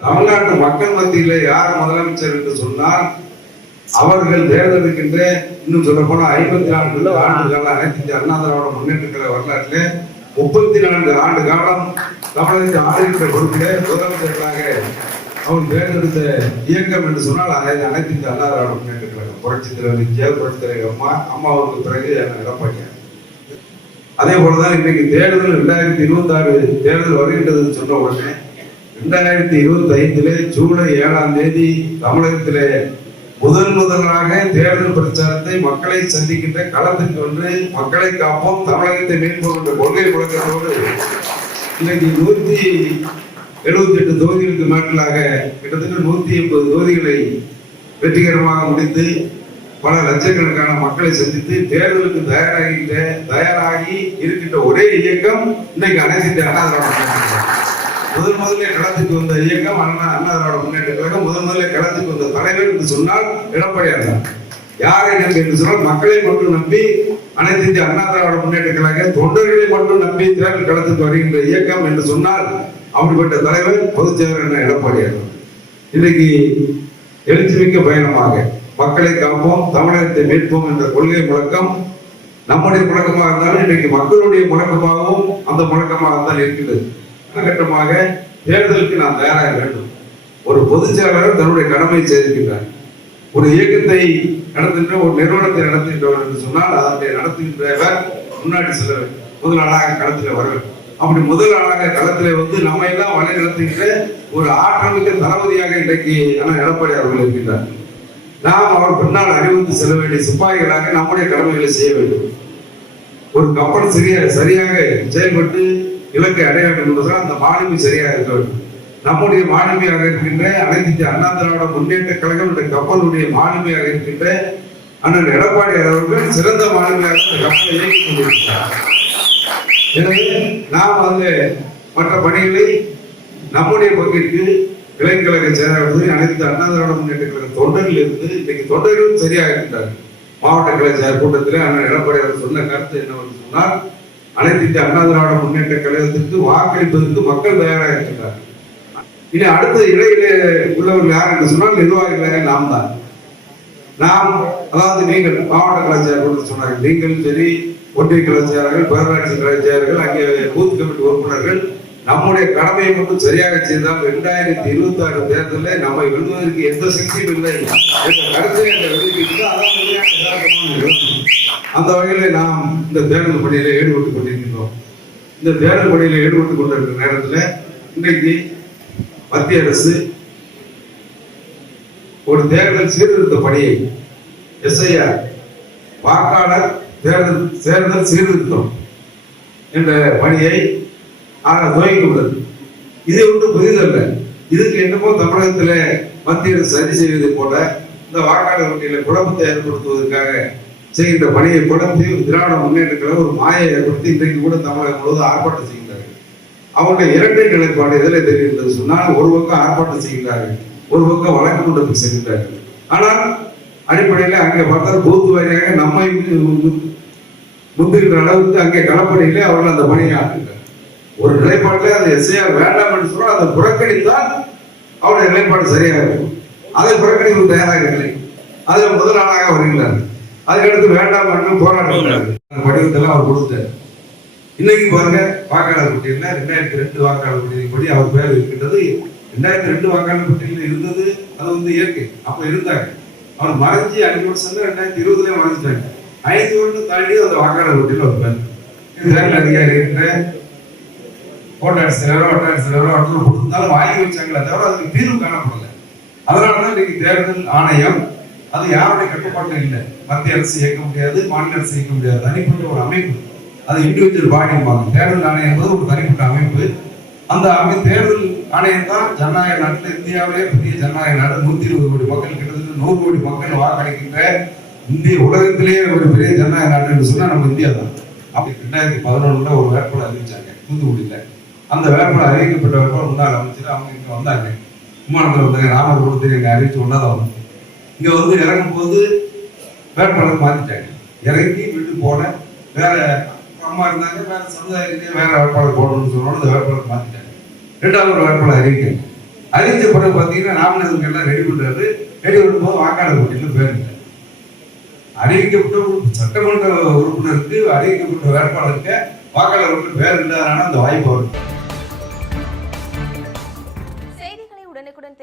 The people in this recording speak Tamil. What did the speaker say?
தமிழ்நாட்டு மக்கள் மத்தியிலே யார் முதலமைச்சர் என்று சொன்னால் அவர்கள் தேர்ந்தெடுக்கின்ற இன்னும் சொல்ல போனா ஐம்பத்தி நான்கு ஆண்டு கால அனைத்து இந்திய அண்ணா திராவிட முன்னேற்ற வரலாற்றிலே முப்பத்தி நான்கு ஆண்டு காலம் தமிழகத்தை ஆதரிக்கிற பொறுப்பிலே முதலமைச்சர்களாக அவர் தேர்ந்தெடுத்த இயக்கம் என்று சொன்னால் அதை அனைத்து இந்திய அண்ணா திராவிட முன்னேற்ற கழகம் புரட்சி தலைவர் எம்ஜிஆர் புரட்சி தலைவர் அம்மா அம்மாவுக்கு பிறகு எடப்பாடியார் அதே போலதான் இன்றைக்கு தேர்தல் ரெண்டாயிரத்தி இருபத்தி ஆறு தேர்தல் வருகின்றது சொன்ன உடனே ரெண்டாயிரத்தி இருபத்தி ஐந்திலே ஜூலை ஏழாம் தேதி தமிழகத்திலே முதன் முதலாக தேர்தல் பிரச்சாரத்தை மக்களை சந்திக்கின்ற களத்திற்கு ஒன்று மக்களை காப்போம் தமிழகத்தை மேற்கொள்கின்ற கொள்கை முழக்கத்தோடு இன்னைக்கு நூத்தி எழுபத்தி எட்டு தொகுதிகளுக்கு மேலாக கிட்டத்தட்ட நூத்தி எண்பது தொகுதிகளை வெற்றிகரமாக முடித்து பல லட்சக்கணக்கான மக்களை சந்தித்து தேர்தலுக்கு தயாராகின்ற தயாராகி இருக்கின்ற ஒரே இயக்கம் இன்னைக்கு அனைத்து அண்ணா முதன் முதலில் கழகம். முதல் முதல்ல வந்த இயக்கம் அண்ணா அண்ணா திராவிட முன்னேற்ற கழகம் முதல் முதல்ல களத்துக்கு வந்த தலைவர் என்று சொன்னால் எடப்பாடியார் தான் யாரை நம்பி என்று சொன்னால் மக்களை மட்டும் நம்பி அனைத்து இந்திய அண்ணா திராவிட முன்னேற்ற கழக தொண்டர்களை மட்டும் நம்பி திராவிட களத்துக்கு வருகின்ற இயக்கம் என்று சொன்னால் அப்படிப்பட்ட தலைவர் பொதுச் செயலர் என்ன எடப்பாடியார் தான். இன்னைக்கு எழுச்சிமிக்க பயணமாக மக்களை காப்போம் தமிழகத்தை மீட்போம் என்ற கொள்கை முழக்கம் நம்முடைய முழக்கமாக இருந்தாலும் இன்றைக்கு மக்களுடைய முழக்கமாகவும் அந்த முழக்கமாக தான் இருக்கிறது கட்டமாக தேர்தலுக்கு நாம் தயாராக வேண்டும். ஒரு பொதுச் செயலாளர் தன்னுடைய கடமையை செய்திருக்கிறார் ஒரு இயக்கத்தை நடத்துகின்ற ஒரு நிறுவனத்தை நடத்துகின்றவர் என்று சொன்னால் அதனை நடத்துகின்றவர் முன்னாடி செல்ல வேண்டும். முதல் ஆளாக களத்தில் வர வேண்டும். அப்படி முதல் ஆளாக களத்திலே வந்து நம்ம எல்லாம் வழி நடத்துகின்ற ஒரு ஆற்றமிக்க தளபதியாக இன்றைக்கு ஆனால் எடப்பாடி அவர்கள் இருக்கின்றார். நாம் அவர் பின்னால் அறிவித்து செல்ல வேண்டிய சிப்பாய்களாக நம்முடைய கடமைகளை செய்ய வேண்டும். ஒரு கப்பல் சரியா சரியாக செயல்பட்டு இலக்கை அடைய வேண்டும் என்பதால் அந்த மாணவி சரியாக இருக்க வேண்டும். நம்முடைய மாணவியாக இருக்கின்ற அனைத்து அண்ணா திராவிட முன்னேற்ற கழகம் கப்பலுடைய மாணவியாக இருக்கின்ற அண்ணன் எடப்பாடி அவர்கள் சிறந்த மாணவியாக இந்த கப்பலை இயக்கிக் கொண்டிருக்கிறார். எனவே நாம் அதில் மற்ற பணிகளை நம்முடைய பங்கிற்கு இளைஞர்கழக செயலாளர்கள் அனைத்து அண்ணா திராவிட முன்னேற்ற கழக தொண்டர்கள் இருந்து இன்னைக்கு தொண்டர்களும் சரியாக இருக்கின்றார்கள். மாவட்ட கலைஞர் கூட்டத்தில் அண்ணன் எடப்பாடி அவர் சொன்ன கருத்து என்னவென்று சொன்னால் அனைத்து இந்திய அண்ணா திராவிட முன்னேற்ற கழகத்திற்கு வாக்களிப்பதற்கு மக்கள் தயாராக இருக்கின்றார்கள். இனி அடுத்த இடையிலே உள்ளவர்கள் யார் என்று சொன்னால் நிர்வாகிகளாக நாம் தான். நாம் அதாவது நீங்கள் மாவட்ட கலாச்சாரம் சொன்னார்கள். நீங்களும் சரி ஒன்றிய கலாச்சாரர்கள் பேரூராட்சி கலாச்சாரர்கள் அங்கே பூத் கமிட்டி உறுப்பினர்கள் நம்முடைய கடமையை மட்டும் சரியாக செய்தால் இரண்டாயிரத்தி இருபத்தி ஆறு தேர்தலில் நம்மை வெல்வதற்கு எந்த சக்தியும் இல்லை என்ற கருத்தை அந்த வெளியிட்டு அந்த வகையில் நாம் இந்த தேர்தல் பணியில் ஈடுபட்டு கொண்டிருக்கின்றோம். இந்த தேர்தல் பணியில் ஈடுபட்டு கொண்டிருக்கிற நேரத்தில் இன்றைக்கு மத்திய அரசு ஒரு தேர்தல் சீர்திருத்த பணியை எஸ்ஐஆர் வாக்காளர் தேர்தல் தேர்தல் சீர்திருத்தம் என்ற பணியை ஆக துவங்கி உள்ளது இது ஒன்றும் புதிதல்ல. இதுக்கு என்னமோ தமிழகத்தில் மத்திய அரசு சரி செய்வதை போல இந்த வாக்காளர் பட்டியலில் குழப்பத்தை ஏற்படுத்துவதற்காக செய்கின்ற பணியை கூட திராவிட முன்னேற்றங்களை ஒரு மாயை ஏற்படுத்தி இன்றைக்கு கூட தமிழகம் முழுவதும் ஆர்ப்பாட்டம் செய்கின்றார்கள். அவங்களுடைய இரட்டை நிலைப்பாடு எதில் தெரிகின்றது. சொன்னால் ஒரு பக்கம் ஆர்ப்பாட்டம் செய்கின்றார்கள் ஒரு பக்கம் வழக்கு மன்றத்துக்கு செல்கின்றார்கள். ஆனால் அடிப்படையில் அங்கே பார்த்தால் பூத்து வாரியாக நம்மை முந்துகின்ற அளவுக்கு அங்கே களப்பணியிலே அவர்கள் அந்த பணியை ஆக்குகிறார் ஒரு நிலைப்பாட்டில் அந்த எஸ்ஐஆர் வேண்டாம் என்று சொன்னால் அதை புறக்கணித்தால் அவருடைய நிலைப்பாடு சரியாக இருக்கும். அதை புறக்கணிப்பு தயாராக இல்லை. அதில் முதல் ஆளாக வருகிறார் அதுக்கடுத்து வேண்டாம் போராடுகிறார் அந்த படிவத்தெல்லாம் அவர் கொடுத்தார் இன்னைக்கு பாருங்க வாக்காளர் பட்டியலில் ரெண்டாயிரத்தி ரெண்டு வாக்காளர் பட்டியலின் படி அவர் பேர் இருக்கின்றது. ரெண்டாயிரத்தி ரெண்டு வாக்காளர் பட்டியலில் இருந்தது அது வந்து இயற்கை. அப்ப இருந்தாங்க. அவர் மறைஞ்சி அஞ்சு வருஷம் தான் ரெண்டாயிரத்தி இருபதுல மறைஞ்சிட்டாங்க. ஐந்து வருடம் தாண்டி அந்த வாக்காளர் பட்டியல் அவர் பேர் தேர்தல் அதிகாரி என்ற கோட்டாட்சி சிலரோ வட்டாட்சி சிலரோ அவர்கள் கொடுத்திருந்தாலும் வாங்கி வச்சாங்களே தவிர அதுக்கு தீர்வு காணப்படல. அதனாலதான் இன்னைக்கு தேர்தல் ஆணையம் அது யாருடைய கட்டுப்பாட்டில் இல்லை? மத்திய அரசு இயக்க முடியாது மாநில அரசு இயக்க முடியாது. தனிப்பட்ட ஒரு அமைப்பு. அது இண்டிவிஜுவல் பாடிம்பாங்க தேர்தல் ஆணையம் என்பது ஒரு தனிப்பட்ட அமைப்பு. அந்த அமை தேர்தல் ஆணையம் தான் ஜனநாயக நாட்டில் இந்தியாவிலே பெரிய ஜனநாயக நாடு. நூத்தி இருபது கோடி மக்கள் கிட்டத்தட்ட நூறு கோடி மக்கள் வாக்களிக்கின்ற இந்திய உலகத்திலேயே ஒரு பெரிய ஜனநாயக நாடு என்று சொன்னா நம்ம இந்தியா தான். அப்படி ரெண்டாயிரத்தி பதினொன்றுல ஒரு வேட்பாளர் அறிவிச்சாங்க தூத்துக்குடியில. அந்த வேட்பாளர் அறிவிக்கப்பட்ட வேட்பாளர் முன்னாள் அமைச்சர் அவங்க இங்க வந்தாங்க. விமானத்தில் வந்தாங்க ராமர் கொடுத்து எங்க அறிவிச்சு ஒன்றாதான் வந்தோம் இங்க வந்து இறங்கும் போது வேட்பாளர் மாத்திட்டாங்க. இறங்கி விட்டு போன வேற அம்மா இருந்தாங்க வேற சமுதாயத்துக்கு வேற வேட்பாளர் போடணும்னு சொன்னோம் அந்த வேட்பாளர் மாத்திட்டாங்க. ரெண்டாவது ஒரு வேட்பாளர் அறிவிக்க அறிவித்த பிறகு பார்த்தீங்கன்னா ராமநாதன் எல்லாம் ரெடி பண்றாரு. ரெடி பண்ணும்போது வாக்காளர் போட்டியில் பேர் அறிவிக்கப்பட்ட சட்டமன்ற உறுப்பினருக்கு அறிவிக்கப்பட்ட வேட்பாளருக்கு வாக்காளர் பேர் இல்லாதனால அந்த வாய்ப்பு வரும்